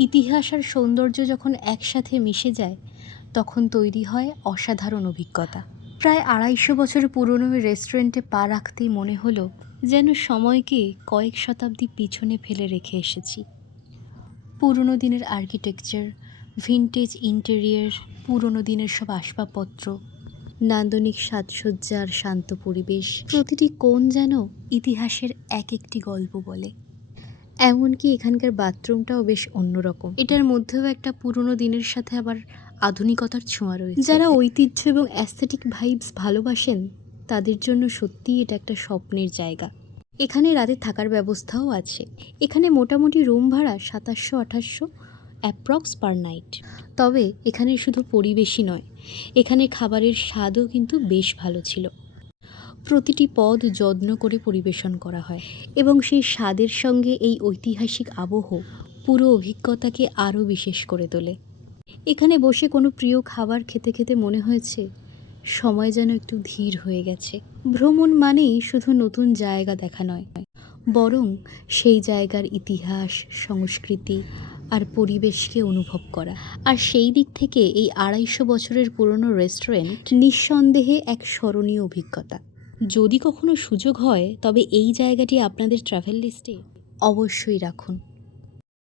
ইতিহাস আর সৌন্দর্য যখন একসাথে মিশে যায় তখন তৈরি হয় অসাধারণ অভিজ্ঞতা। প্রায় ২৫০ বছর পুরনো ওই রেস্টুরেন্টে পা রাখতেই মনে হলো যেন সময়কে কয়েক শতাব্দী পিছনে ফেলে রেখে এসেছি। পুরনো দিনের আর্কিটেকচার, ভিন্টেজ ইন্টেরিয়র, পুরনো দিনের সব আসবাবপত্র, নান্দনিক সাজসজ্জা আর শান্ত পরিবেশ, প্রতিটি কোণ যেন ইতিহাসের এক একটি গল্প বলে। এমনকি এখানকার বাথরুমটাও বেশ অন্যরকম। এটার মধ্যেও একটা পুরনো দিনের সাথে আবার আধুনিকতার ছোঁয়া রয়েছে। যারা ঐতিহ্য এবং অ্যাস্থেটিক ভাইবস ভালোবাসেন তাদের জন্য সত্যিই এটা একটা স্বপ্নের জায়গা। এখানে রাতে থাকার ব্যবস্থাও আছে। এখানে মোটামুটি রুম ভাড়া ২৭০০-২৮০০ অ্যাপ্রক্স পার নাইট। তবে এখানে শুধু পরিবেশই নয়, এখানে খাবারের স্বাদও কিন্তু বেশ ভালো ছিল। প্রতিটি পদ যত্ন করে পরিবেশন করা হয় এবং সেই স্বাদের সঙ্গে এই ঐতিহাসিক আবহ পুরো অভিজ্ঞতাকে আরও বিশেষ করে তোলে। এখানে বসে কোনো প্রিয় খাবার খেতে খেতে মনে হয়েছে সময় যেন একটু ধীর হয়ে গেছে। ভ্রমণ মানেই শুধু নতুন জায়গা দেখা নয়, বরং সেই জায়গার ইতিহাস, সংস্কৃতি আর পরিবেশকে অনুভব করা। আর সেই দিক থেকে এই ২৫০ বছরের পুরনো রেস্টুরেন্ট নিঃসন্দেহে এক স্মরণীয় অভিজ্ঞতা। যদি কখনো সুযোগ হয় তবে এই জায়গাটি আপনাদের ট্রাভেল লিস্টে অবশ্যই রাখুন।